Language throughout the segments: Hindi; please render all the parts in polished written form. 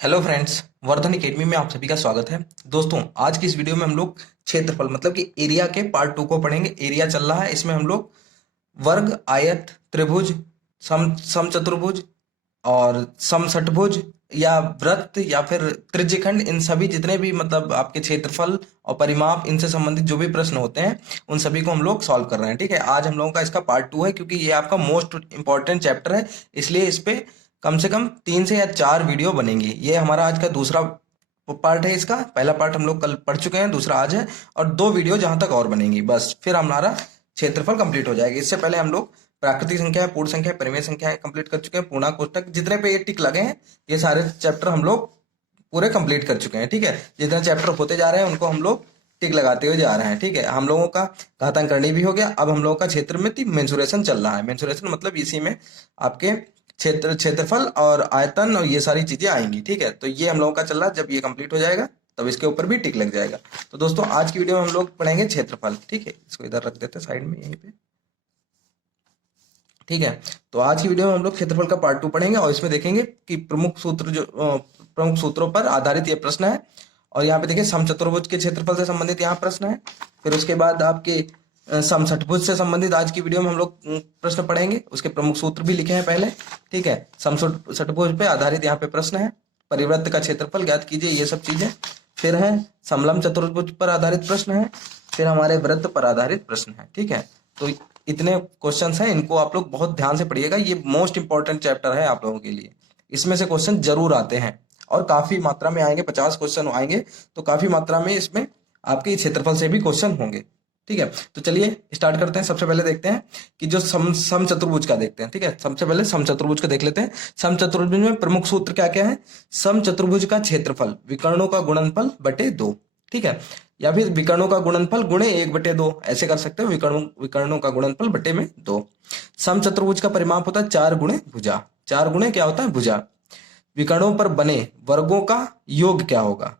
हेलो फ्रेंड्स, वर्धन एकेडमी में आप सभी का स्वागत है। दोस्तों, आज की इस वीडियो में हम लोग क्षेत्रफल मतलब कि एरिया के पार्ट टू को पढ़ेंगे। एरिया चल रहा है, इसमें हम लोग वर्ग, आयत, त्रिभुज, समचतुर्भुज और समषटभुज या वृत्त या फिर त्रिज्यखंड, इन सभी जितने भी मतलब आपके क्षेत्रफल और परिमाप इनसे संबंधित जो भी प्रश्न होते हैं उन सभी को हम लोग सॉल्व कर रहे हैं। ठीक है, आज हम लोगों का इसका पार्ट टू है क्योंकि ये आपका मोस्ट इंपॉर्टेंट चैप्टर है, इसलिए इस पे कम से कम 3 से या 4 वीडियो बनेंगी। ये हमारा आज का दूसरा पार्ट है। इसका पहला पार्ट हम लोग कल पढ़ चुके हैं, दूसरा आज है, और 2 वीडियो जहां तक और बनेंगी, बस फिर हमारा क्षेत्रफल कंप्लीट हो जाएगा। इससे पहले हम लोग प्राकृतिक संख्या है, पूर्ण संख्या है, परिमेय संख्या है कंप्लीट कर चुके हैं। पूर्णांक कोष्ठक जितने पे ये टिक लगे हैं ये सारे चैप्टर हम लोग पूरे कंप्लीट कर चुके हैं। ठीक है, जितने चैप्टर होते जा रहे हैं उनको हम लोग टिक लगाते हुए जा रहे हैं। ठीक है, हम लोगों का घातांक करनी भी हो गया। अब हम लोगों का क्षेत्र में मेंसुरेशन चल रहा है। मेंसुरेशन मतलब इसी में आपके क्षेत्रफल और आयतन और ये सारी चीजें आएंगी। ठीक है, तो ये हम लोगों का चल रहा है। जब ये कंप्लीट हो जाएगा तब इसके ऊपर भी टिक लग जाएगा। तो दोस्तों, आज की वीडियो में हम लोग पढ़ेंगे क्षेत्रफल। ठीक है, इसको इधर रख देते हैं साइड में यहीं पे। ठीक है, तो आज की वीडियो में हम लोग क्षेत्रफल का पार्ट टू पढ़ेंगे और इसमें देखेंगे कि प्रमुख सूत्रों पर आधारित ये प्रश्न है। और यहाँ पे देखिए समचतुर्भुज के क्षेत्रफल से संबंधित यहाँ प्रश्न है। फिर उसके बाद आपके समषटभुज से संबंधित आज की वीडियो में हम लोग प्रश्न पढ़ेंगे, उसके प्रमुख सूत्र भी लिखे हैं पहले। ठीक है, समषटभुज पे आधारित यहाँ पे प्रश्न है। परिवृत्त का क्षेत्रफल ज्ञात कीजिए, ये सब चीजें। फिर है समलंब चतुर्भुज पर आधारित प्रश्न है। फिर हमारे वृत्त पर आधारित प्रश्न है। ठीक है, तो इतने क्वेश्चंस हैं, इनको आप लोग बहुत ध्यान से पढ़िएगा। ये मोस्ट इंपॉर्टेंट चैप्टर है आप लोगों के लिए। इसमें से क्वेश्चन जरूर आते हैं और काफी मात्रा में आएंगे। 50 क्वेश्चन आएंगे, तो काफी मात्रा में इसमें आपके क्षेत्रफल से भी क्वेश्चन होंगे। ठीक है, तो चलिए स्टार्ट करते हैं। सबसे पहले देखते हैं कि जो समचतुर्भुज का देखते हैं। ठीक है, सबसे पहले समचतुर्भुज का देख लेते हैं। समचतुर्भुज में प्रमुख सूत्र क्या क्या है? समचतुर्भुज का क्षेत्रफल विकर्णों का गुणनफल बटे 2। ठीक है, या फिर विकर्णों का गुणनफल गुणे 1/2, ऐसे कर सकते हो। विकर्णों का गुणनफल बटे में 2। समचतुर्भुज का परिमाप होता है 4 गुणे भुजा। 4 गुणे क्या होता है? भुजा। विकर्णों पर बने वर्गों का योग क्या होगा?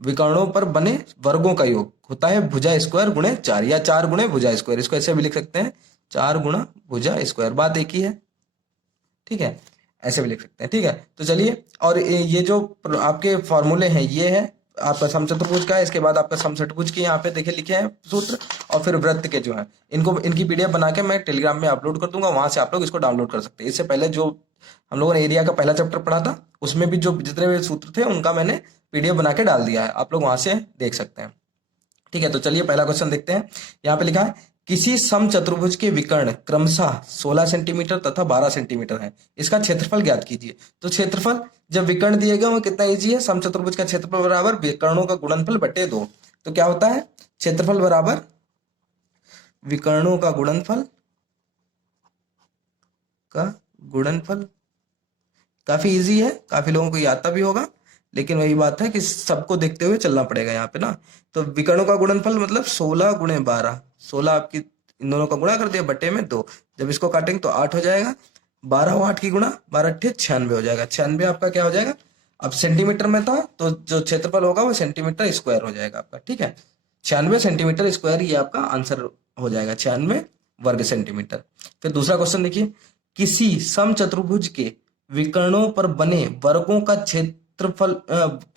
विकर्णों पर बने वर्गों का योग होता है भुजा स्क्वायर गुणे 4, या 4 गुणे भुजा स्क्वायर। इसको ऐसे भी लिख सकते हैं, 4 गुणा भुजा स्क्वायर, बात एक ही है। ठीक है, ऐसे भी लिख सकते हैं। ठीक है, तो चलिए, और ये जो आपके फॉर्मूले हैं ये है आपका समचतुर्भुज का है। इसके बाद आपका समषटभुज के यहाँ पे देखिए लिखे हैं सूत्र, और फिर वृत्त के जो है इनको इनकी पीडीएफ बना के मैं टेलीग्राम में अपलोड कर दूंगा, वहां से आप लोग इसको डाउनलोड कर सकते हैं। इससे पहले जो हम लोगों ने एरिया का पहला चैप्टर पढ़ा था उसमें भी जो जितने भी सूत्र थे उनका मैंने पीडीएफ बना के डाल दिया है, आप लोग वहां से देख सकते हैं। ठीक है, तो चलिए पहला क्वेश्चन देखते हैं। यहाँ पे लिखा है किसी समचतुर्भुज के विकर्ण क्रमशः 16 सेंटीमीटर तथा 12 सेंटीमीटर है, इसका क्षेत्रफल ज्ञात कीजिए। तो क्षेत्रफल जब विकर्ण दिए गए वो कितना इजी है? समचतुर्भुज का क्षेत्रफल बराबर विकर्णों का गुणनफल बटे 2। तो क्या होता है? क्षेत्रफल बराबर विकर्णों का गुणनफल। काफी इजी है, काफी लोगों को ये आता भी होगा, लेकिन वही बात है कि सबको देखते हुए चलना पड़ेगा यहाँ पे ना। तो विकर्णों का गुणनफल मतलब 16 गुणे 12। 16 आपकी इन दोनों का गुणा कर दिया बटे में 2। जब इसको काटेंगे तो 8 हो जाएगा। 12 और 8 की गुणा, 12 अट्ठे 96 हो जाएगा। 96 आपका क्या हो जाएगा? अब सेंटीमीटर में था तो जो क्षेत्रफल होगा वो सेंटीमीटर स्क्वायर हो जाएगा आपका। ठीक है, 96 सेंटीमीटर स्क्वायर ये आपका आंसर हो जाएगा, 96 वर्ग सेंटीमीटर। फिर दूसरा क्वेश्चन देखिए, किसी समचतुर्भुज के विकर्णों पर बने वर्गों का क्षेत्रफल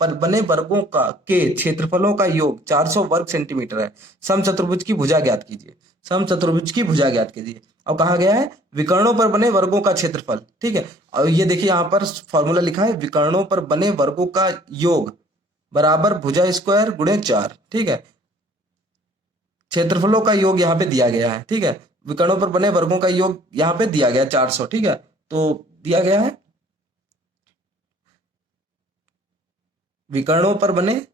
पर बने वर्गों का के क्षेत्रफलों का योग 400 वर्ग सेंटीमीटर है। समचतुर्भुज की भुजा ज्ञात कीजिए। समचतुर्भुज की भुजा ज्ञात कीजिए। अब कहा गया है विकर्णों पर बने वर्गों का क्षेत्रफल। ठीक है, और ये देखिए यहाँ पर फॉर्मूला लिखा है विकर्णों पर बने वर्गों का योग बराबर भुजा स्क्वायर गुणे 4। ठीक है, क्षेत्रफलों का योग यहाँ पे दिया गया है। ठीक है, विकर्णों पर बने वर्गों का योग यहाँ पे दिया गया 400। ठीक है, तो दिया गया है विकर्णों पर बने,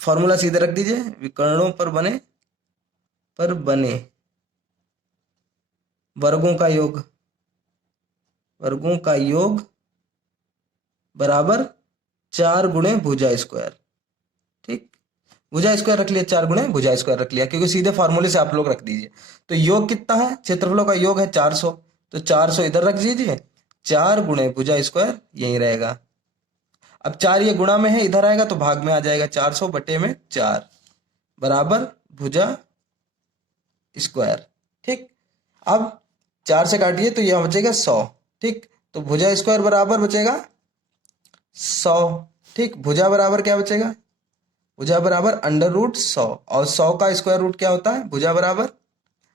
फॉर्मूला सीधे रख दीजिए, विकर्णों पर बने वर्गों का योग बराबर 4 गुणे भुजा स्क्वायर। ठीक, भुजा स्क्वायर रख लिया, 4 गुणे भुजा स्क्वायर रख लिया, क्योंकि सीधे फॉर्मूले से आप लोग रख दीजिए। तो योग कितना है? क्षेत्रफलों का योग है 400, तो 400 इधर रख दीजिए, 4 गुणे भुजा स्क्वायर यही रहेगा। अब 4 ये गुणा में है, इधर आएगा तो भाग में आ जाएगा, 400 बटे में 4 बराबर भुजा स्क्वायर। ठीक, अब 4 से काटिए तो यह बचेगा 100। ठीक, तो भुजा स्क्वायर बराबर बचेगा 100। ठीक, भुजा बराबर क्या बचेगा, भुजा बराबर √100, और 100 का स्क्वायर रूट क्या होता है, भुजा बराबर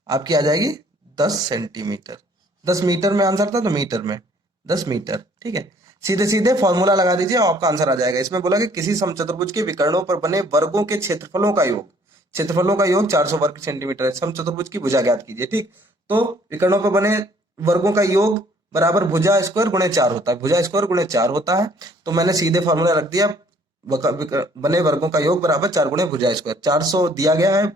आपकी आ जाएगी 10 सेंटीमीटर। 10 मीटर में आंसर था तो मीटर में 10 मीटर। ठीक है, सीधे सीधे फॉर्मूला लगा दीजिए और आपका आंसर आ जाएगा। इसमें बोला कि किसी समचतुर्भुज के विकर्णों पर बने वर्गों के क्षेत्रफलों का योग, क्षेत्रफलों का योग 400 वर्ग सेंटीमीटर है। समचतुर्भुज की भुजा ज्ञात कीजिए। ठीक, तो विकर्णों पर बने वर्गों का योग बराबर भुजा स्क्वायर गुणे 4 होता है, भुजा स्क्वायर गुणे 4 होता है। तो मैंने सीधे फॉर्मूला रख दिया, बने वर्गों का योग बराबर 4 गुणे भुजा स्क्वायर। 400 दिया गया है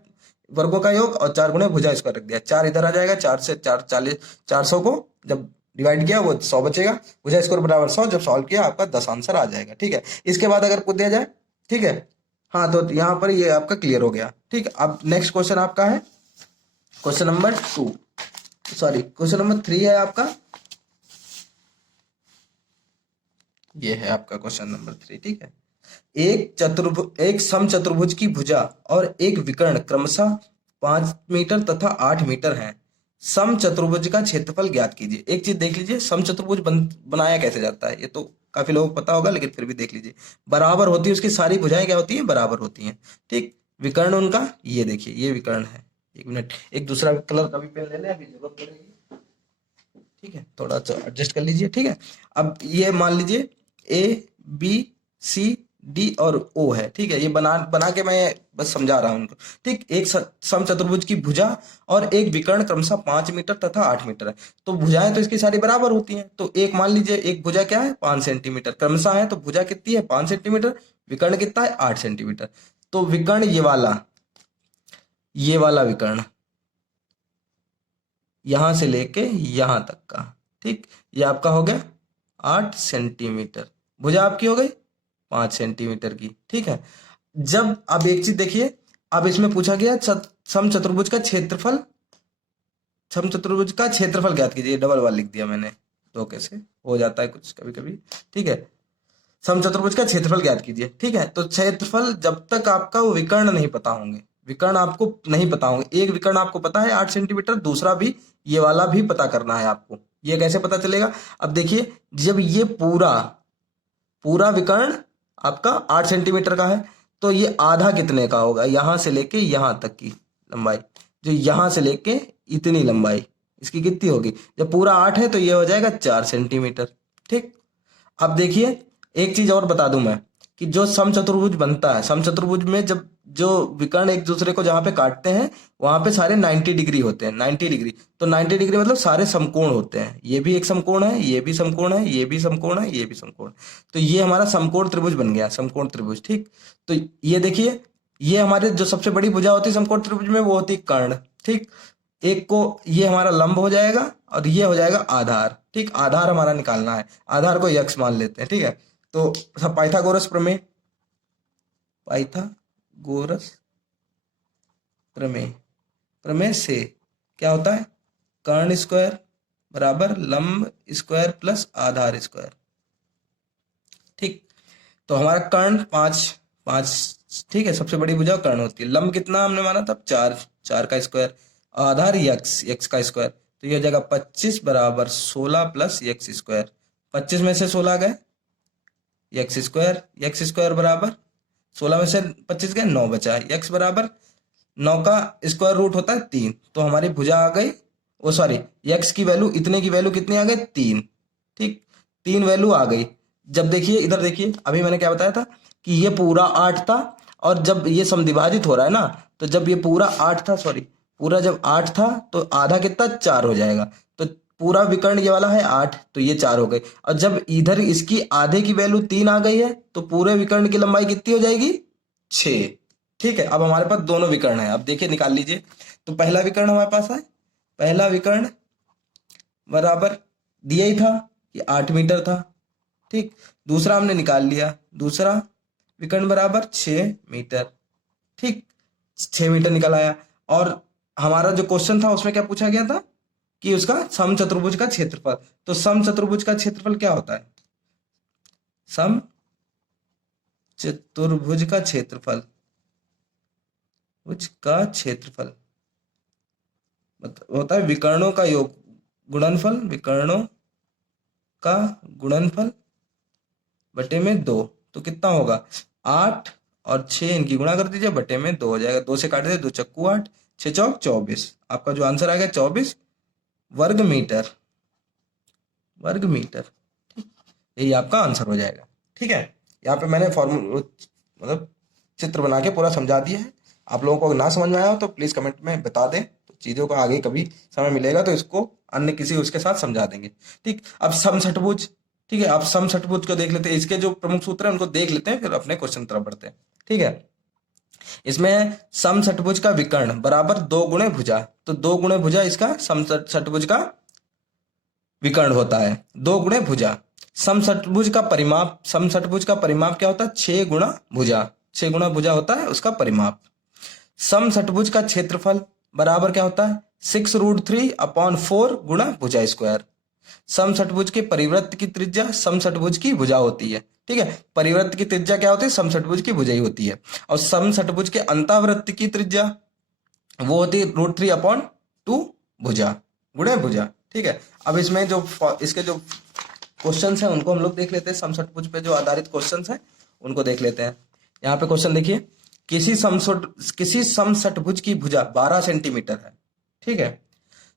वर्गों का योग और 4 गुणे भुजा स्क्वायर रख दिया। 4 इधर आ जाएगा, 4 से 4 40, 400 को जब डिवाइड किया वो 100 बचेगा, भुजा स्क्वायर बराबर 100। जब सॉल्व किया आपका 10 आंसर आ जाएगा। ठीक है, इसके बाद अगर पूछ दिया जाए, ठीक है, हाँ, तो यहाँ पर ये आपका क्लियर हो गया। ठीक, अब नेक्स्ट क्वेश्चन आपका है question number 2, sorry question number 3 है आपका, ये है आपका क्वेश्चन नंबर 3। ठीक है, एक समचतुर्भुज की भुजा और एक विकर्ण क्रमशः 5 मीटर तथा 8 मीटर है। समचतुर्भुज का क्षेत्रफल ज्ञात कीजिए। एक चीज देख लीजिए, समचतुर्भुज बनाया कैसे जाता है, ये तो काफी लोगों को पता होगा, लेकिन फिर भी देख लीजिए। बराबर होती है उसकी सारी भुजाएं, क्या होती है, बराबर होती हैं। ठीक, विकर्ण उनका ये देखिए, ये विकर्ण है। एक मिनट, एक दूसरा कलर का भी पेन ले लें, अभी जरूरत पड़ेगी। ठीक है, थोड़ा सा एडजस्ट कर लीजिए। ठीक है, अब ये मान लीजिए ABCD और O है। ठीक है, ये बना बना के मैं बस समझा रहा हूं उनको। ठीक, एक समचतुर्भुज की भुजा और एक विकर्ण क्रमशः 5 मीटर तथा 8 मीटर है। तो भुजाएं तो इसकी सारी बराबर होती हैं। तो एक मान लीजिए, एक भुजा क्या है, 5 सेंटीमीटर क्रमशः है, तो भुजा कितनी है, 5 सेंटीमीटर, विकर्ण कितना है, 8 सेंटीमीटर। तो विकर्ण ये वाला विकर्ण यहां से लेके यहां तक का, ठीक, ये आपका हो गया 8 सेंटीमीटर। भुजा आपकी हो गई 5 सेंटीमीटर की। ठीक है, जब अब एक चीज देखिए, अब इसमें पूछा गया समचतुर्भुज का क्षेत्रफल, समचतुर्भुज का क्षेत्रफल ज्ञात कीजिए। डबल वाल लिख दिया मैंने, तो कैसे हो जाता है कुछ कभी कभी। ठीक है, समचतुर्भुज का क्षेत्रफल ज्ञात कीजिए। ठीक है, तो क्षेत्रफल जब तक आपका वो विकर्ण नहीं पता होंगे, विकर्ण आपको नहीं पता होंगे। एक विकर्ण आपको पता है 8 सेंटीमीटर, दूसरा भी ये वाला भी पता करना है आपको। ये कैसे पता चलेगा, अब देखिए, जब ये पूरा पूरा विकर्ण आपका 8 सेंटीमीटर का है, तो ये आधा कितने का होगा, यहां से लेके यहां तक की लंबाई, जो यहां से लेके इतनी लंबाई इसकी कितनी होगी, जब पूरा 8 है तो ये हो जाएगा 4 सेंटीमीटर। ठीक, अब देखिए, एक चीज और बता दूं मैं, कि जो समचतुर्भुज बनता है, समचतुर्भुज में जब जो विकर्ण एक दूसरे को जहां पे काटते हैं, वहां पे सारे 90 डिग्री होते हैं, 90 डिग्री। तो 90 डिग्री मतलब सारे समकोण होते हैं। ये भी एक समकोण है, ये भी समकोण है, ये भी समकोण है, ये भी समकोण है। तो ये हमारा समकोण त्रिभुज बन गया, समकोण त्रिभुज। ठीक, तो ये देखिए, ये हमारे जो सबसे बड़ी भुजा होती है समकोण त्रिभुज में, वो होती है कर्ण। ठीक, एक को ये हमारा लंब हो जाएगा और ये हो जाएगा आधार। ठीक, आधार हमारा निकालना है, आधार को यक्स मान लेते हैं। ठीक है, तो पाइथागोरस प्रमेय, पाइथागोरस प्रमेय, प्रमेय से क्या होता है, कर्ण स्क्वायर बराबर लंब स्क्वायर प्लस आधार स्क्वायर। ठीक, तो हमारा कर्ण 5 5, ठीक है, सबसे बड़ी भुजा कर्ण होती है। लंब कितना हमने माना था, 4, 4 का स्क्वायर, आधार यक्स, यक्स का स्क्वायर। तो ये हो जाएगा 25 बराबर 16 प्लस यक्स स्क्वायर। 25 में से 16 गए, यक्स स्क्वायर, यक्स स्क्वायर बराबर 16 में से 25 गए, 9 बचा। यक्स बराबर 9 का स्क्वायर रूट होता है 3। तो हमारी भुजा आ गई, ओ सॉरी, यक्स की वैल्यू, इतने की वैल्यू कितनी आ गई, 3। ठीक, 3 वैल्यू आ गई। जब देखिए इधर देखिए, अभी मैंने क्या बताया था कि ये पूरा 8 था, और जब ये समद्विभाजित हो रहा है ना, तो जब ये पूरा 8 था, सॉरी, पूरा जब 8 था तो आधा कितना, 4 हो जाएगा। तो पूरा विकर्ण ये वाला है 8, तो ये 4 हो गई। और जब इधर इसकी आधे की वैल्यू 3 आ गई है, तो पूरे विकर्ण की लंबाई कितनी हो जाएगी, 6। ठीक है, अब हमारे पास दोनों विकर्ण है। अब देखिए निकाल लीजिए। तो पहला विकर्ण हमारे पास है, पहला विकर्ण बराबर दिया ही था कि 8 मीटर था। ठीक, दूसरा हमने निकाल लिया, दूसरा विकर्ण बराबर 6 मीटर। ठीक, 6 मीटर निकल आया। और हमारा जो क्वेश्चन था उसमें क्या पूछा गया था कि उसका समचतुर्भुज का क्षेत्रफल। तो समचतुर्भुज का क्षेत्रफल क्या होता है, समचतुर्भुज का क्षेत्रफल, उसका क्षेत्रफल मतलब होता है विकर्णों का योग, गुणनफल, विकर्णों का गुणनफल बटे में 2, तो कितना होगा 8 और 6 इनकी गुणा कर दीजिए, बटे में 2 हो जाएगा। 2 से काट दीजिए, 2 चक्कू 8, 6 चौक 24। आपका जो आंसर आ गया 24 वर्ग मीटर। वर्ग मीटर, यही आपका आंसर हो जाएगा। ठीक है, यहाँ पे मैंने फॉर्मूला मतलब चित्र बना के पूरा समझा दिया है। आप लोगों को ना समझ में आया हो तो प्लीज कमेंट में बता दें, तो चीजों को आगे कभी समय मिलेगा तो इसको अन्य किसी उसके साथ समझा देंगे। ठीक, अब समषटभुज, ठीक है, आप समषटभुज को देख लेते हैं, इसके जो प्रमुख सूत्र है उनको देख लेते हैं, फिर अपने क्वेश्चन तरफ बढ़ते हैं। ठीक है, इसमें समषटभुज का विकर्ण बराबर 2 गुणे भुजा, तो 2 गुणे भुजा इसका समषटभुज का विकर्ण होता है, 2 गुणे भुजा। समषटभुज का परिमाप, समषटभुज का परिमाप क्या होता है 6 गुणा भुजा, 6 गुणा भुजा होता है उसका परिमाप। समषटभुज का क्षेत्रफल बराबर क्या होता है 6√3/4 गुणा भुजा स्क्वायर। समषटभुज के परिवृत्त की त्रिज्या समषटभुज की भुजा होती है। ठीक है, परिवृत्त की त्रिज्या क्या होती है समषटभुज की भुजा ही होती है। और समषटभुज के अंतःवृत्त की त्रिज्या वो होती है √3/2 भुजा गुणे भुजा। ठीक है, अब इसमें जो इसके जो क्वेश्चंस हैं उनको हम लोग देख लेते हैं, समषटभुज पे जो आधारित क्वेश्चंस हैं उनको देख लेते हैं। यहाँ पे क्वेश्चन देखिए, किसी समषटभुज की भुजा 12 सेंटीमीटर है। ठीक है,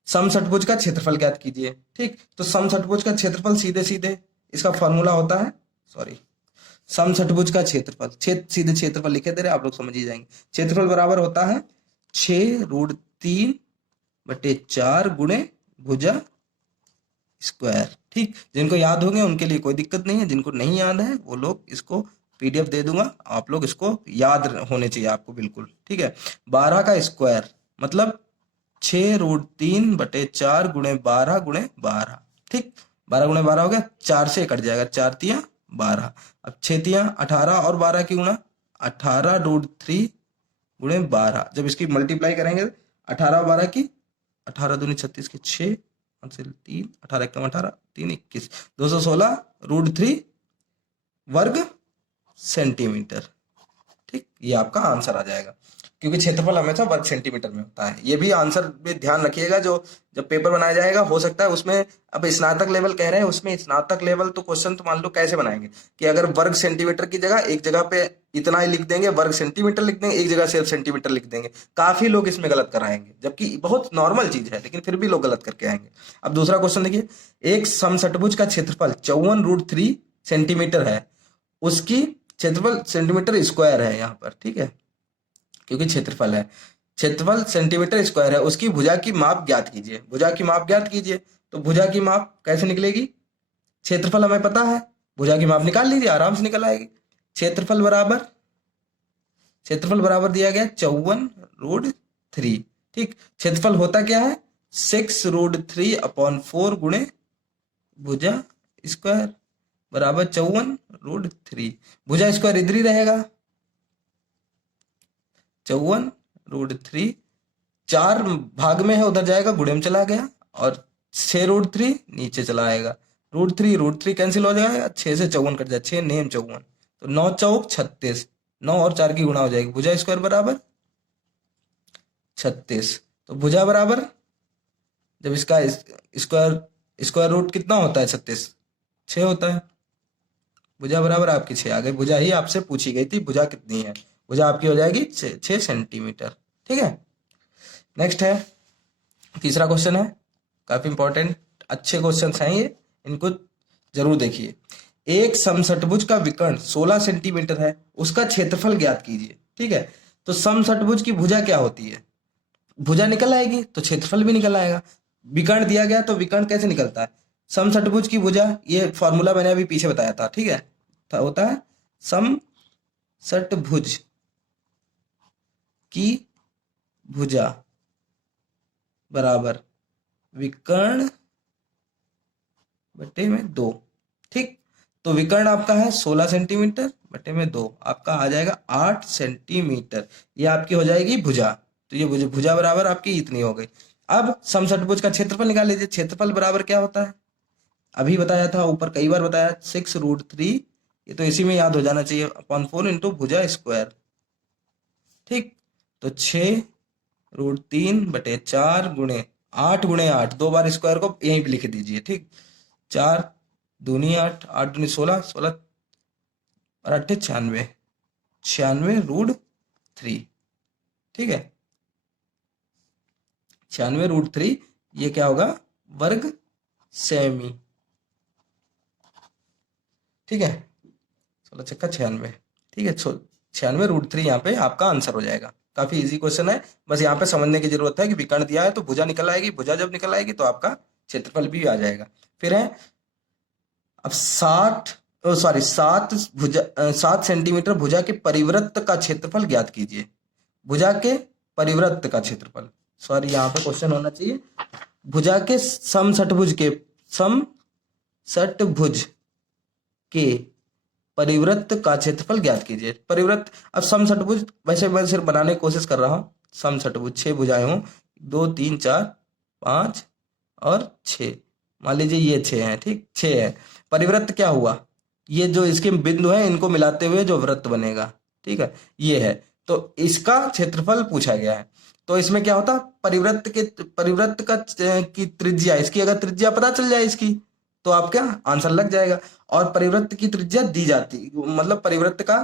समषटभुज का क्षेत्रफल ज्ञात कीजिए। ठीक, तो समषटभुज का क्षेत्रफल सीधे सीधे इसका फॉर्मूला होता है, सॉरी, समषटभुज का क्षेत्रफल, सीधे क्षेत्रफल लिखे दे रहे आप लोग समझ ही जाएंगे। क्षेत्रफल बराबर होता है 6√3/4 गुणे भुजा स्क्वायर। ठीक, जिनको याद होंगे उनके लिए कोई दिक्कत नहीं है, जिनको नहीं याद है वो लोग इसको पीडीएफ दे दूंगा, आप लोग इसको याद होने चाहिए आपको बिल्कुल। ठीक है, 12 का स्क्वायर मतलब 6√3/4 गुणे 12 गुणे 12। ठीक, 12 गुणे 12 हो गया, 4 से कट जाएगा, 4 तिया 12। अब 6 तिया 18 और 12 की गुणा 18√3 गुणे 12। जब इसकी मल्टीप्लाई करेंगे 18 और 12 की, 18 दूनी 36 की 6 से 3, 18 एकम 18, 3 21, 216√3 वर्ग सेंटीमीटर। ठीक, ये आपका आंसर आ जाएगा, क्योंकि क्षेत्रफल हमेशा वर्ग सेंटीमीटर में होता है। ये भी आंसर में ध्यान रखिएगा, जो जब पेपर बनाया जाएगा हो सकता है उसमें, अब स्नातक लेवल कह रहे हैं, उसमें स्नातक लेवल तो क्वेश्चन तो मान लो कैसे बनाएंगे कि अगर वर्ग सेंटीमीटर की जगह एक जगह पे इतना ही लिख देंगे, वर्ग सेंटीमीटर लिख देंगे, एक जगह सिर्फ सेंटीमीटर लिख देंगे, काफी लोग इसमें गलत कराएंगे, जबकि बहुत नॉर्मल चीज है, लेकिन फिर भी लोग गलत करके आएंगे। अब दूसरा क्वेश्चन देखिए, एक समषटभुज का क्षेत्रफल 54√3 सेंटीमीटर है, उसकी क्षेत्रफल सेंटीमीटर स्क्वायर है यहाँ पर। ठीक है, क्योंकि क्षेत्रफल है, क्षेत्रफल सेंटीमीटर स्क्वायर है, उसकी भुजा की माप ज्ञात कीजिए। भुजा की माप ज्ञात कीजिए, तो भुजा की माप कैसे निकलेगी, क्षेत्रफल हमें पता है, भुजा की माप निकाल लीजिए, आराम से निकल आएगी। क्षेत्रफल बराबर दिया गया 54√3। ठीक, क्षेत्रफल होता क्या है 6√3/4 गुणे भुजा स्क्वायर बराबर 54√3। भुजा स्क्वायर इधर ही रहेगा, 54√3 4 भाग में है, उधर जाएगा, गुणे में चला गया, और 6√3 नीचे चला आएगा, √3 कैंसिल हो जाएगा, 6 से 54 कट जाए, 6 नेम 54, तो 9 चौक 36, 9 और 4 की गुणा हो जाएगी, भुजा स्क्वायर बराबर 36। तो भुजा बराबर, जब इसका स्क्वायर रूट कितना होता है 36, 6 होता है, भुजा बराबर आपकी 6 आ गई। भुजा ही आपसे पूछी गई थी, भुजा कितनी है, भुजा आपकी हो जाएगी 6 सेंटीमीटर। ठीक है, नेक्स्ट है तीसरा क्वेश्चन है, काफी इंपॉर्टेंट अच्छे क्वेश्चन हैं ये, इनको जरूर देखिए। एक समषटभुज का विकर्ण 16 सेंटीमीटर है, उसका क्षेत्रफल ज्ञात कीजिए। ठीक है, तो समषटभुज की भुजा क्या होती है, भुजा निकल आएगी तो क्षेत्रफल भी निकल आएगा। विकर्ण दिया गया तो विकर्ण कैसे निकलता है, समषटभुज की भुजा, ये फॉर्मूला मैंने अभी पीछे बताया था। ठीक है, होता है समषटभुज की भुजा बराबर विकर्ण बटे में 2। ठीक, तो विकर्ण आपका है 16 सेंटीमीटर बटे में 2, आपका आ जाएगा 8 सेंटीमीटर, ये आपकी हो जाएगी भुजा। तो ये भुजा बराबर आपकी इतनी हो गई। अब समषटभुज का क्षेत्रफल निकाल लीजिए। क्षेत्रफल बराबर क्या होता है, अभी बताया था, ऊपर कई बार बताया, 6√3, ये तो इसी में याद हो जाना चाहिए, अपॉन 4 इंटू भुजा स्क्वायर। ठीक, तो 6√3/4 गुणे 8 गुणे 8, 2 बार स्क्वायर को यहीं पे लिख दीजिए। ठीक, 4 दूनी 8, 8 दूनी 16, 16 और 8 96, 96√3, ठीक है, 96√3, ये क्या होगा, वर्ग सेमी, ठीक है, 16 छक्का 96, ठीक है, 96√3 यहाँ पे आपका आंसर हो जाएगा। काफी इजी क्वेश्चन है, बस यहाँ पे समझने की जरूरत है कि विकर्ण दिया है तो भुजा निकल आएगी, भुजा जब निकल आएगी तो आपका क्षेत्रफल भी आ जाएगा। फिर है अब 7 सेंटीमीटर भुजा के परिवृत्त का क्षेत्रफल ज्ञात कीजिए। भुजा के परिवृत्त का क्षेत्रफल, सॉरी यहाँ पे क्वेश्चन होना चाहिए, भुजा के समषटभुज के परिवृत्त का क्षेत्रफल ज्ञात कीजिए। परिवृत्त, अब समषटभुज, वैसे मैं सिर्फ बनाने की कोशिश कर रहा हूँ, समषटभुज 6 भुजाएं हों, 2 3 4 5 और 6, मान लीजिए ये 6 है, ठीक, 6 है। परिवृत्त क्या हुआ, ये जो इसके बिंदु है इनको मिलाते हुए जो वृत्त बनेगा, ठीक है, ये है, तो इसका क्षेत्रफल पूछा गया है। तो इसमें क्या होता, परिवृत्त का की त्रिज्या, इसकी अगर त्रिज्या पता चल जाए इसकी, तो आपका आंसर लग जाएगा। और परिवृत्त की त्रिज्या दी जाती, मतलब परिवृत्त का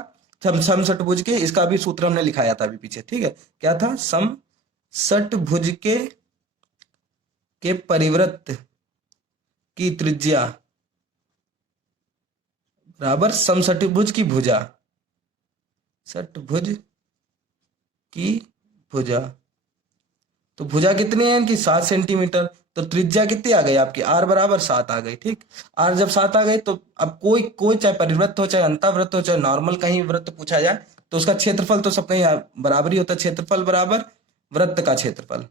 समषटभुज के, इसका भी सूत्र हमने लिखाया था अभी पीछे, ठीक है, क्या था, समषटभुज के परिवृत्त की त्रिज्या बराबर समषटभुज की भुजा, षटभुज की भुजा, तो भुजा कितनी है इनकी, 7 सेंटीमीटर, तो त्रिज्या कितनी आ गई आपकी, r बराबर 7 आ गई, ठीक, r जब 7 आ गई तो अब कोई चाहे परिवृत्त हो, चाहे अंतःवृत्त हो, चाहे नॉर्मल कहीं वृत्त पूछा जाए, तो उसका क्षेत्रफल तो सब कहीं बराबर ही होता है, क्षेत्रफल बराबर वृत्त का क्षेत्रफल,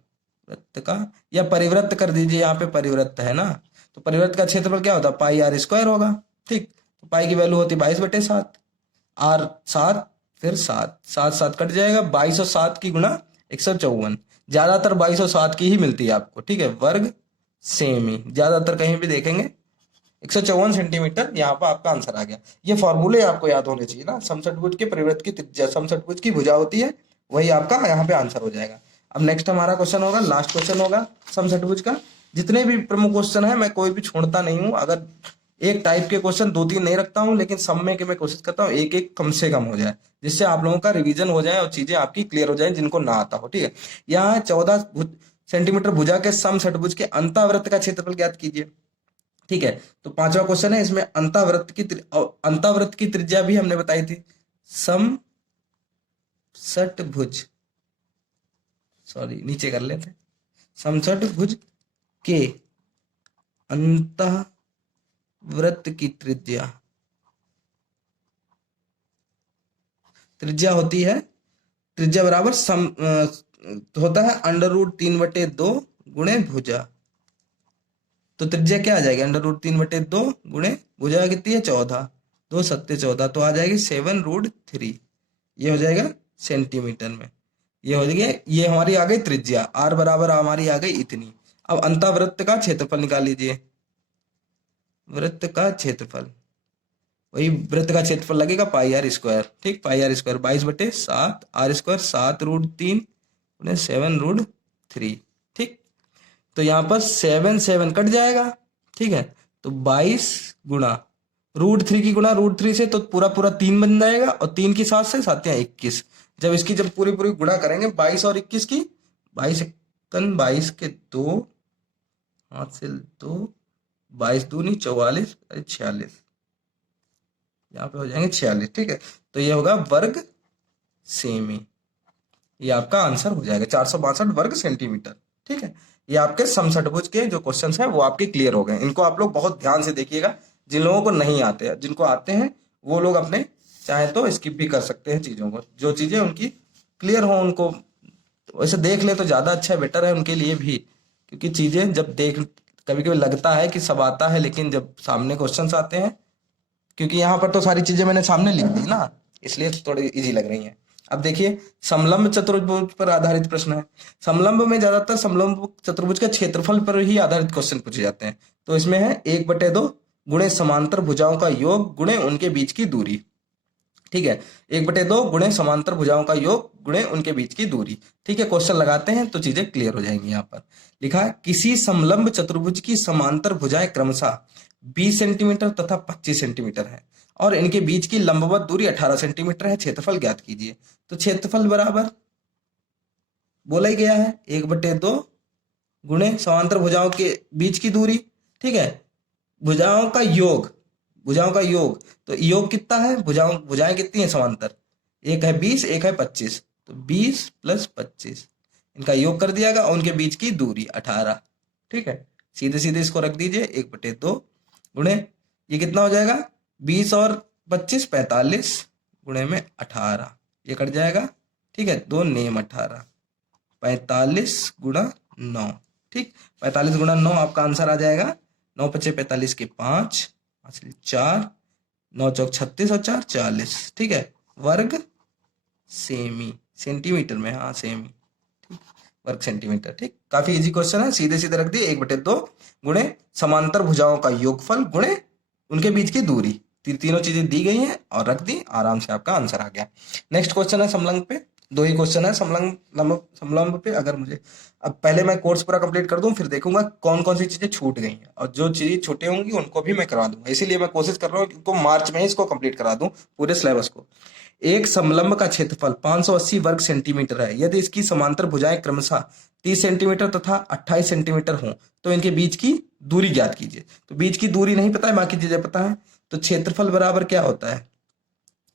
वृत्त का, या परिवृत्त कर दीजिए, यहाँ पे परिवृत्त है ना, तो परिवृत्त का क्षेत्रफल क्या होता है, पाई r स्क्वायर होगा, ठीक, तो पाई की वैल्यू होती है 22/7, r 7, फिर 7 कट जाएगा, 22 और 7 की गुणा 154, ज्यादातर 22 और 7 की ही मिलती है आपको, ठीक है, वर्ग सेमी, ज्यादातर कहीं भी देखेंगे 154 सेंटीमीटर, यहाँ पर आपका आंसर आ गया। ये फॉर्मूले आपको याद होने चाहिए ना, समषटभुज के परिवृत्त की त्रिज्या समषटभुज की भुजा होती है, वही आपका यहाँ पे आंसर हो जाएगा। अब नेक्स्ट हमारा क्वेश्चन होगा, लास्ट क्वेश्चन होगा समषटभुज का। जितने भी प्रमुख क्वेश्चन है मैं कोई भी छोड़ता नहीं हूँ, अगर एक टाइप के क्वेश्चन 2-3 नहीं रखता हूँ, लेकिन सब में के मैं कोशिश करता हूँ एक एक कम से कम हो जाए, जिससे आप लोगों का रिवीजन हो जाए और चीजें आपकी क्लियर हो जाए जिनको ना आता हो, ठीक है। यहाँ 14 सेंटीमीटर भुजा के समषटभुज के अंतःवृत्त का क्षेत्रफल ज्ञात कीजिए, ठीक है। तो 5वां क्वेश्चन है, इसमें अंतःवृत्त की त्रिज्या भी हमने बताई थी, समषटभुज, सॉरी नीचे कर लेते, समषटभुज के अंतःवृत्त की त्रिज्या होती है, त्रिज्या बराबर होता है √3/2 गुणे भुजा, तो त्रिज्या क्या आ जाएगी, √3/2 गुणे भुजा कितनी है 14, 2 7 14, तो आ जाएगी 7√3, ये हो जाएगा सेंटीमीटर में, ये हो जाएगी, ये हमारी आ गई त्रिज्या, r बराबर हमारी आ गई इतनी। अब अंतःवृत्त का क्षेत्रफल निकाल लीजिए, वृत्त का क्षेत्रफल, वही वृत्त का क्षेत्रफल लगेगा पाई r स्क्वायर, ठीक, पाई r स्क्वायर 22/7, r स्क्वायर 7√3 गुणे 7√3, ठीक, तो यहाँ पर 7 कट जाएगा, ठीक है, तो 22 गुणा √3 की गुणा √3 से तो पूरा 3 बन जाएगा, और 3 की 7 से 7 21, जब पूरी गुणा करेंगे 22 और 21 की, 22 के 2 हाथ से 2, 22 दूनी 44, 46, यहाँ पे हो जाएंगे 46, ठीक है, तो ये होगा वर्ग सेमी, ये आपका आंसर हो जाएगा 462 वर्ग सेंटीमीटर, ठीक है। ये आपके समषटभुज के जो क्वेश्चंस हैं वो आपके क्लियर हो गए, इनको आप लोग बहुत ध्यान से देखिएगा, जिन लोगों को नहीं आते हैं, जिनको आते हैं वो लोग अपने चाहे तो स्किप भी कर सकते हैं चीजों को, जो चीजें उनकी क्लियर हो उनको वैसे देख ले तो ज्यादा अच्छा है, बेटर है उनके लिए भी, क्योंकि चीजें जब कभी कभी लगता है कि सब आता है, लेकिन जब सामने क्वेश्चंस आते हैं, क्योंकि यहाँ पर तो सारी चीजें मैंने सामने लिख दी ना, इसलिए थोड़ी इजी लग रही हैं। अब देखिए समलंब चतुर्भुज पर आधारित प्रश्न है। समलंब में ज्यादातर समलंब चतुर्भुज के क्षेत्रफल पर ही आधारित क्वेश्चन पूछे जाते हैं, तो इसमें है 1/2 गुणे समांतर भुजाओं का योग गुणे उनके बीच की दूरी, ठीक है, 1/2 गुणे समांतर भुजाओं का योग गुणे उनके बीच की दूरी, ठीक है। क्वेश्चन लगाते हैं तो चीजें क्लियर हो जाएंगी। यहाँ पर लिखा है किसी समलंब चतुर्भुज की समांतर भुजाएं क्रमशः 20 सेंटीमीटर तथा 25 सेंटीमीटर है और इनके बीच की लंबवत दूरी 18 सेंटीमीटर है। क्षेत्रफल ज्ञात कीजिए। तो क्षेत्रफल बराबर बोला ही गया है 1/2 गुणे समांतर भुजाओं के बीच की दूरी, ठीक है, भुजाओं का योग, भुजाओं का योग, तो योग कितना है, भुजाएं कितनी है समांतर, एक है 20 एक है 25, तो 20 + 25 इनका योग कर दिया गया और उनके बीच की दूरी 18, ठीक है। सीधे सीधे इसको रख दीजिए 1/2 गुणे ये कितना हो जाएगा 20 और 25 45 गुणे में 18, ये कट जाएगा, ठीक है, 2 नेम 18 45 × 9, ठीक, 45 × 9 आपका आंसर आ जाएगा 9 × 5 = 45 के 5 4 9 चौक 36 और 4 40, ठीक है, वर्ग सेमी, सेंटीमीटर में, हाँ सेमी, ठीक, वर्ग सेंटीमीटर, ठीक। काफी इजी क्वेश्चन है, सीधे सीधे रख दिए 1/2 गुणे समांतर भुजाओं का योगफल गुणे उनके बीच की दूरी, तीनों चीजें दी गई हैं और रख दी, आराम से आपका आंसर आ गया। नेक्स्ट क्वेश्चन है समलंब पे, 2 ही क्वेश्चन है समलंब पे। अगर मुझे अब पहले मैं कोर्स पूरा कंप्लीट कर दूं, फिर देखूंगा कौन कौन सी चीजें छूट गई हैं और जो चीजें छूटे होंगी उनको भी मैं करवा दूंगा। इसीलिए मैं कोशिश कर रहा हूँ कि मार्च में ही इसको कंप्लीट करा दूं पूरे सिलेबस को। एक समलंब का क्षेत्रफल 580 वर्ग सेंटीमीटर है। यदि इसकी समांतर भुजाएं क्रमशः 30 सेंटीमीटर तथा 28 सेंटीमीटर हों तो इनके बीच की दूरी ज्ञात कीजिए। तो बीच की दूरी नहीं पता है, बाकी चीजें पता है। तो क्षेत्रफल बराबर क्या होता है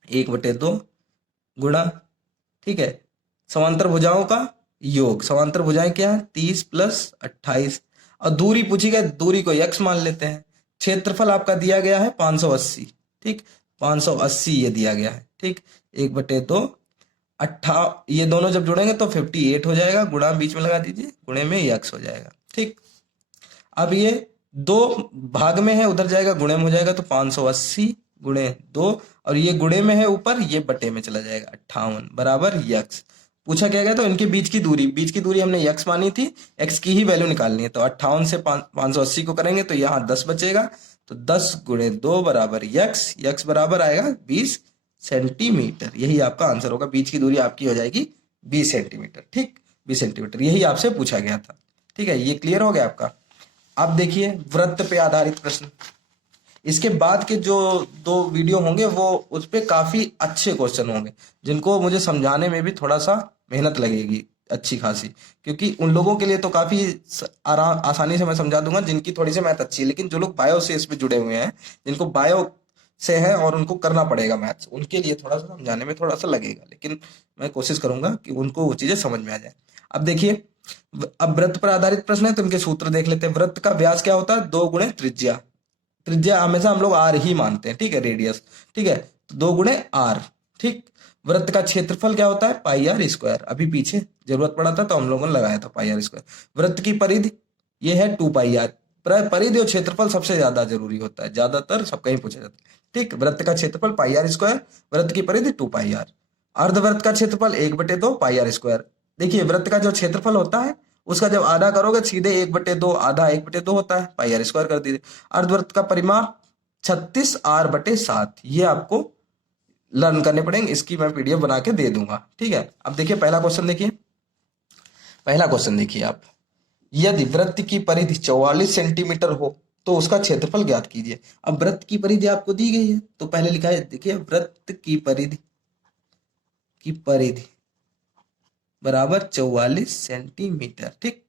1/2 गुणा, ठीक है, समांतर भुजाओं का योग, समांतर भुजाएं क्या है 30 + 28 और दूरी पूछी गई, दूरी को x मान लेते हैं। क्षेत्रफल आपका दिया गया है 580, ठीक, 580 ये दिया गया है, ठीक, 1/2 ये दोनों जब जुड़ेंगे तो 58 हो जाएगा, गुणा बीच में लगा दीजिए, गुणे में x हो जाएगा, ठीक। अब ये 2 भाग में है, उधर जाएगा गुणे में हो जाएगा, तो 580 × 2 और ये गुणे में है ऊपर, ये बटे में चला जाएगा 58 बराबर x। पूछा क्या गया तो इनके बीच की दूरी, बीच की दूरी हमने x मानी थी, x की ही वैल्यू निकालनी है। तो 58 से 580 को करेंगे तो यहाँ 10 बचेगा, तो 10 × 2 बराबर x बराबर आएगा 20 सेंटीमीटर। यही आपका आंसर होगा, बीच की दूरी आपकी हो जाएगी 20 सेंटीमीटर, ठीक, 20 सेंटीमीटर, यही आपसे पूछा गया था, ठीक है। ये क्लियर हो गया आपका। अब देखिए वृत्त पे आधारित प्रश्न, इसके बाद के जो 2 वीडियो होंगे वो उस पे काफी अच्छे क्वेश्चन होंगे, जिनको मुझे समझाने में भी थोड़ा सा मेहनत लगेगी अच्छी खासी, क्योंकि उन लोगों के लिए तो काफी आसानी से मैं समझा दूंगा जिनकी थोड़ी सी मैथ अच्छी है। लेकिन जो लोग बायो से इस पे जुड़े हुए हैं, जिनको बायो से है और उनको करना पड़ेगा मैथ्स, उनके लिए थोड़ा सा समझाने में थोड़ा सा लगेगा, लेकिन मैं कोशिश करूंगा कि उनको वो चीजें समझ में आ जाए। अब देखिए, अब वृत्त पर आधारित प्रश्न है तो इनके सूत्र देख लेते हैं। वृत्त का व्यास क्या होता है 2 × त्रिज्या, त्रिज्या हमेशा हम लोग r ही मानते हैं, ठीक है, रेडियस, ठीक है, तो 2 × r, ठीक। वृत्त का क्षेत्रफल क्या होता है πr², अभी पीछे जरूरत पड़ा था तो हम लोगों ने लगाया था πr²। वृत्त की परिधि ये है 2πr, परिधि और क्षेत्रफल सबसे ज्यादा जरूरी होता है, ज्यादातर सब कहीं पूछा जाता है, ठीक। वृत्त का क्षेत्रफल πr², वृत्त की परिधि 2πr। अर्धवृत्त का क्षेत्रफल 1/2 πr²। देखिए वृत्त का जो क्षेत्रफल होता है उसका जब आधा करोगे सीधे 1/2, आधा 1/2 होता है, πr² कर दीजिए। अर्धवृत्त का परिमाप 36 r/7, ये आपको लर्न करने पड़ेंगे, इसकी मैं पीडीएफ बना के दे दूंगा, ठीक है। अब देखिए पहला क्वेश्चन देखिए, पहला क्वेश्चन देखिए आप, यदि वृत्त की परिधि 44 सेंटीमीटर हो तो उसका क्षेत्रफल ज्ञात कीजिए। अब वृत्त की परिधि आपको दी गई है तो पहले लिखा है, देखिए वृत्त की परिधि बराबर 44 सेंटीमीटर, ठीक,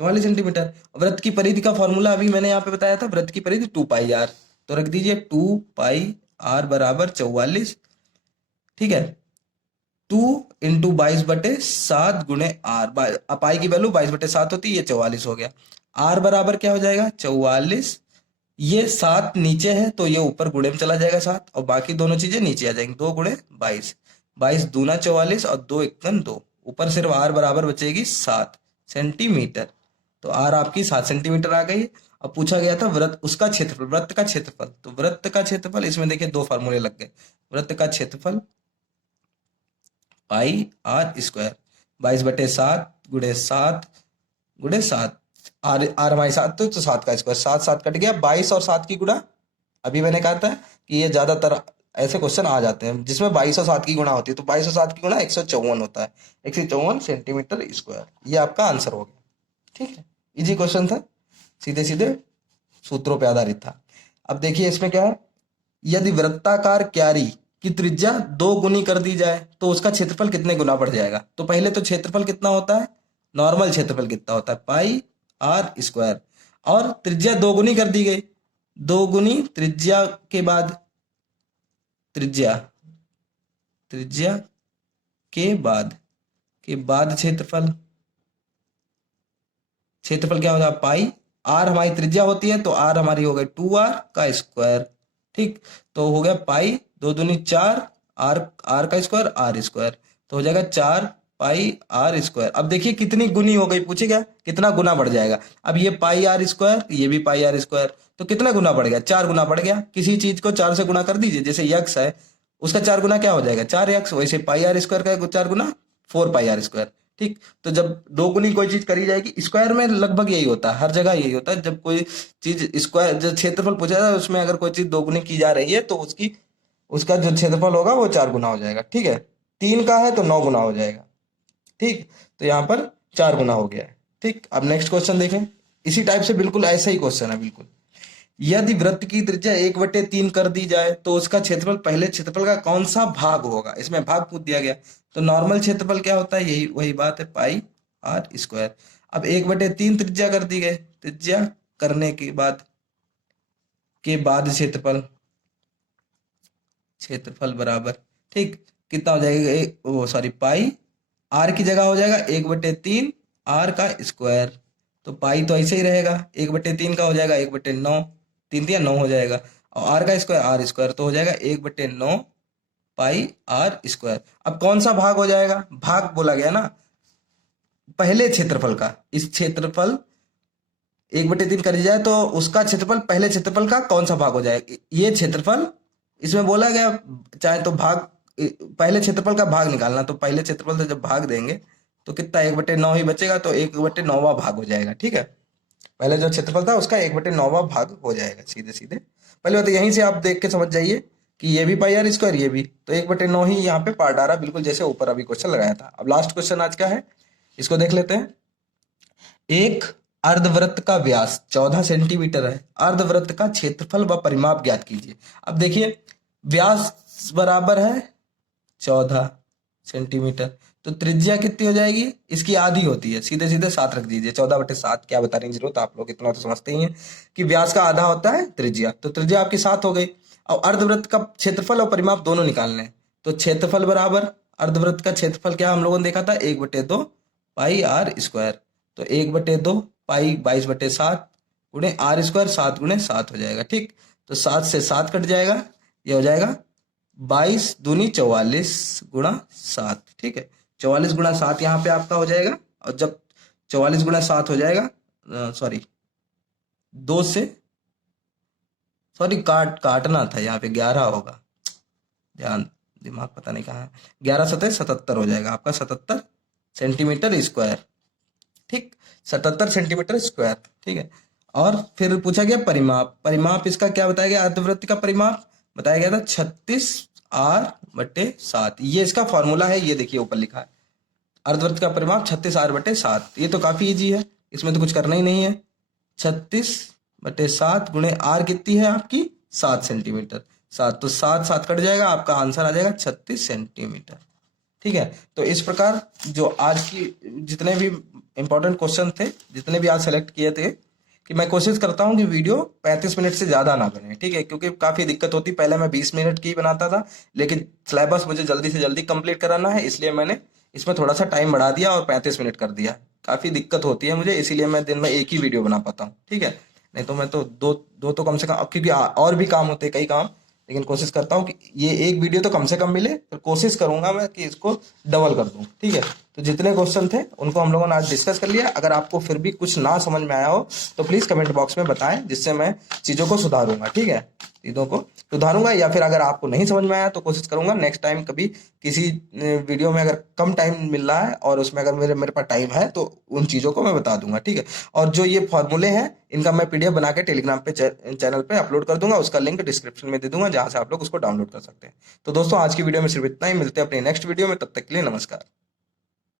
44 सेंटीमीटर। वृत्त की परिधि का फॉर्मूला अभी मैंने यहाँ पे बताया था, वृत्त की परिधि 2πr, तो रख दीजिए 2πr बराबर 44, ठीक है, 2 × 22/7 × r, पाई की वैल्यू 22/7 होती है, ये 44 हो गया। r बराबर क्या हो जाएगा 44, ये 7 नीचे है तो ये ऊपर गुणे में चला जाएगा 7 और बाकी दोनों चीजें नीचे आ जाएंगी, 2 × 22, 22 दूना 44 और 2 × 2, ऊपर सिर्फ r बराबर बचेगी 7 सेंटीमीटर, तो r आपकी 7 सेंटीमीटर आ गई। अब पूछा गया था वृत्त, उसका क्षेत्रफल, वृत्त का क्षेत्रफल, तो वृत्त का क्षेत्रफल, इसमें देखिए 2 फार्मूले लग गए। वृत्त का क्षेत्रफल πr², 22/7 × 7 × 7, r हमारी 7 तो 7 का स्क्वायर, 7 7 कट गया, 22 और 7 की गुणा। अभी मैंने कहा था कि ये ज्यादातर ऐसे क्वेश्चन आ जाते हैं जिसमें 22 और 7 की गुणा होती है, तो 22 और 7 की गुणा 154 होता है, 154 सेंटीमीटर स्क्वायर, ये आपका आंसर हो गया, ठीक है। इजी क्वेश्चन था, सीधे सीधे सूत्रों पे आधारित था। अब देखिए इसमें क्या है, यदि वृत्ताकार क्यारी की त्रिज्या 2 गुनी कर दी जाए तो उसका क्षेत्रफल कितने गुना बढ़ जाएगा। तो पहले तो क्षेत्रफल कितना होता है, नॉर्मल क्षेत्रफल कितना होता है, पाई आर स्क्वायर, और त्रिज्या 2 गुनी कर दी गई, 2 गुनी त्रिज्या त्रिज्या त्रिज्या के बाद क्षेत्रफल, क्षेत्रफल क्या होगा, पाई, आर हमारी त्रिज्या होती है तो आर हमारी हो गई 2r का स्क्वायर। ठीक, तो हो गया पाई 2 दूनी 4, आर का स्क्वायर आर स्क्वायर, तो हो जाएगा 4 पाई आर स्क्वायर। अब देखिए कितनी गुनी हो गई, पूछेगा कितना गुना बढ़ जाएगा। अब ये पाई आर स्क्वायर, ये भी पाई आर स्क्वायर, तो कितना गुना बढ़ गया, 4 गुना बढ़ गया। किसी चीज को 4 से गुना कर दीजिए, जैसे यक्स है उसका 4 गुना क्या हो जाएगा, 4x, वैसे पाई आर स्क्वायर का 4 गुना 4 पाई आर स्क्वायर। ठीक, तो जब 2 गुनी कोई चीज करी जाएगी, स्क्वायर में लगभग यही होता है, हर जगह यही होता है, जब कोई चीज स्क्वायर, जो क्षेत्रफल पूछा जाए उसमें अगर कोई चीज 2 गुनी की जा रही है तो उसका जो क्षेत्रफल होगा वो 4 गुना हो जाएगा। ठीक है, 3 का है तो 9 गुना हो जाएगा। ठीक, तो यहाँ पर 4 गुना हो गया है। ठीक, अब नेक्स्ट क्वेश्चन देखें, इसी टाइप से बिल्कुल ऐसा ही क्वेश्चन है बिल्कुल। यदि वृत्त की त्रिज्या 1/3 कर दी जाए तो उसका क्षेत्रफल पहले क्षेत्रफल का कौन सा भाग होगा, इसमें भाग पूछ दिया गया। तो नॉर्मल क्षेत्रफल क्या होता है, यही वही बात है, पाई आर स्क्वायर। अब 1/3 त्रिज्या कर दी गई, त्रिज्या करने के बाद क्षेत्रफल, बराबर, ठीक, कितना हो जाएगा, वो सॉरी, पाई आर की जगह हो जाएगा 1/3 आर का स्क्वायर, तो पाई तो ऐसे ही रहेगा, 1/3 का हो जाएगा 1/9, 3 × 9 हो जाएगा, और आर का स्क्वायर आर स्क्वायर, तो हो जाएगा 1/9 पाई आर स्क्वायर। अब कौन सा भाग हो जाएगा, भाग बोला गया ना पहले क्षेत्रफल का, इस क्षेत्रफल 1/3 कर जाए तो उसका क्षेत्रफल पहले क्षेत्रफल का कौन सा भाग हो जाएगा, ये क्षेत्रफल, इसमें बोला गया चाहे तो भाग, पहले क्षेत्रफल का भाग निकालना, तो पहले क्षेत्रफल से जब भाग देंगे तो कितना 1/9 ही बचेगा, तो 1/9वां भाग हो जाएगा। ठीक है, पहले जो क्षेत्रफल था उसका 1/9वां भाग हो जाएगा सीधे सीधे। पहले बात यहीं से आप देख के समझ जाइए कि ये भी पाई आर स्क्वायर, ये भी, तो 1/9 ही यहाँ पे पार्ट आ रहा, बिल्कुल जैसे ऊपर अभी क्वेश्चन लगाया था। अब लास्ट क्वेश्चन आज का है, इसको देख लेते हैं। एक अर्धवृत्त का व्यास 14 सेंटीमीटर है, अर्धवृत्त का क्षेत्रफल व परिमाप ज्ञात कीजिए। अब देखिए व्यास बराबर है 14 सेंटीमीटर, तो त्रिज्या कितनी हो जाएगी, इसकी आधी होती है, सीधे सीधे 7 रख दीजिए, 14/7, क्या बताने की जरूरत, आप लोग इतना तो समझते ही हैं कि व्यास का आधा होता है त्रिज्या, तो त्रिज्या आपकी 7 हो गई। और अर्धवृत्त का क्षेत्रफल और परिमाप दोनों निकालने हैं, तो क्षेत्रफल बराबर, अर्धवृत्त का क्षेत्रफल क्या हम लोगों ने देखा था, 1/2 पाई आर स्क्वायर, तो 1/2 पाई 22/7 गुणे आर स्क्वायर, 7 × 7 हो जाएगा। ठीक, तो 7 से 7 कट जाएगा, ये हो जाएगा 22 दूनी 44 × 7। ठीक है, 44 × 7 यहाँ पे आपका हो जाएगा, और जब 44 × 7 हो जाएगा, सॉरी 2 से, सॉरी काटना था, यहाँ पे 11 होगा, ध्यान, दिमाग पता नहीं कहाँ है, 11 × 7 = 77 हो जाएगा आपका, 77 सेंटीमीटर स्क्वायर। ठीक, 77 सेंटीमीटर स्क्वायर। ठीक है, और फिर पूछा गया परिमाप, परिमाप इसका क्या बताया गया, अर्धवृत्त का परिमाप बताया गया था 36r/7, ये इसका फॉर्मूला है, ये देखिए ऊपर लिखा है, अर्धवृत्त का परिमाप 36r/7, ये तो काफी इजी है, इसमें तो कुछ करना ही नहीं है, 36/7 गुणे आर कितनी है आपकी 7 सेंटीमीटर, 7, तो 7 7 कट जाएगा, आपका आंसर आ जाएगा 36 सेंटीमीटर। ठीक है, तो इस प्रकार जो आज की जितने भी इंपॉर्टेंट क्वेश्चन थे, जितने भी आज सेलेक्ट किए थे, कि मैं कोशिश करता हूँ कि वीडियो 35 मिनट से ज़्यादा ना बने। ठीक है, क्योंकि काफ़ी दिक्कत होती, पहले मैं 20 मिनट की बनाता था, लेकिन सिलेबस मुझे जल्दी से जल्दी कंप्लीट कराना है, इसलिए मैंने इसमें थोड़ा सा टाइम बढ़ा दिया और 35 मिनट कर दिया। काफ़ी दिक्कत होती है मुझे, इसीलिए मैं दिन में एक ही वीडियो बना पाता हूँ। ठीक है, नहीं तो मैं तो दो तो कम से कम, क्योंकि और भी काम होते हैं, कई काम, लेकिन कोशिश करता हूँ कि ये एक वीडियो तो कम से कम मिले, तो कोशिश करूंगा मैं कि इसको डबल कर दूं। ठीक है, तो जितने क्वेश्चन थे उनको हम लोगों ने आज डिस्कस कर लिया। अगर आपको फिर भी कुछ ना समझ में आया हो तो प्लीज कमेंट बॉक्स में बताएं, जिससे मैं चीजों को सुधारूंगा। ठीक है, चीजों को सुधारूंगा, या फिर अगर आपको नहीं समझ में आया तो कोशिश करूंगा नेक्स्ट टाइम कभी किसी वीडियो में अगर कम टाइम मिल रहा है और उसमें अगर मेरे पास टाइम है तो उन चीजों को मैं बता दूंगा। ठीक है, और जो ये फॉर्मूले हैं इनका मैं पीडीएफ बना के टेलीग्राम पे चैनल पे अपलोड कर दूंगा, उसका लिंक डिस्क्रिप्शन में दे दूंगा, जहां से आप लोग उसको डाउनलोड कर सकते हैं। तो दोस्तों आज की वीडियो में सिर्फ इतना ही, मिलते हैं अपने नेक्स्ट वीडियो में, तब तक के लिए नमस्कार।